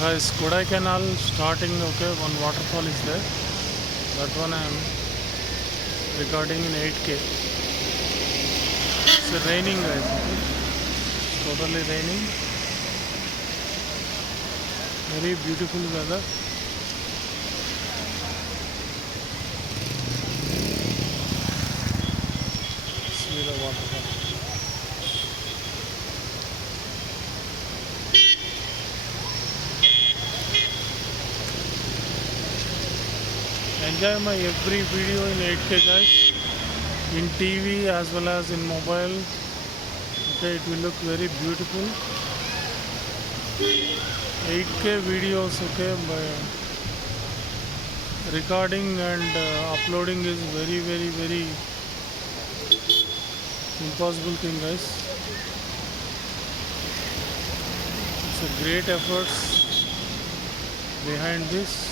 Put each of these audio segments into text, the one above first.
Guys, Kodaikanal starting, okay, one waterfall is there. That one I am recording in 8K. It's raining, guys. It's totally raining. Very beautiful weather. See the waterfall. Enjoy my every video in 8K, guys, in TV as well as in mobile. Okay, it will look very beautiful. 8K videos, okay, by recording and uploading is very impossible thing, guys. It's a great efforts behind this.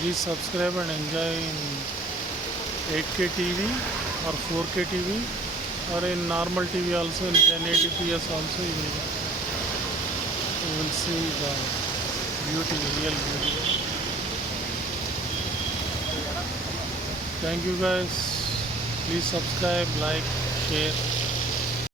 Please subscribe and enjoy in 8K TV or 4K TV or in normal TV also, in 1080PS also you will see the beauty, real beauty. Thank you, guys. Please subscribe, like, share.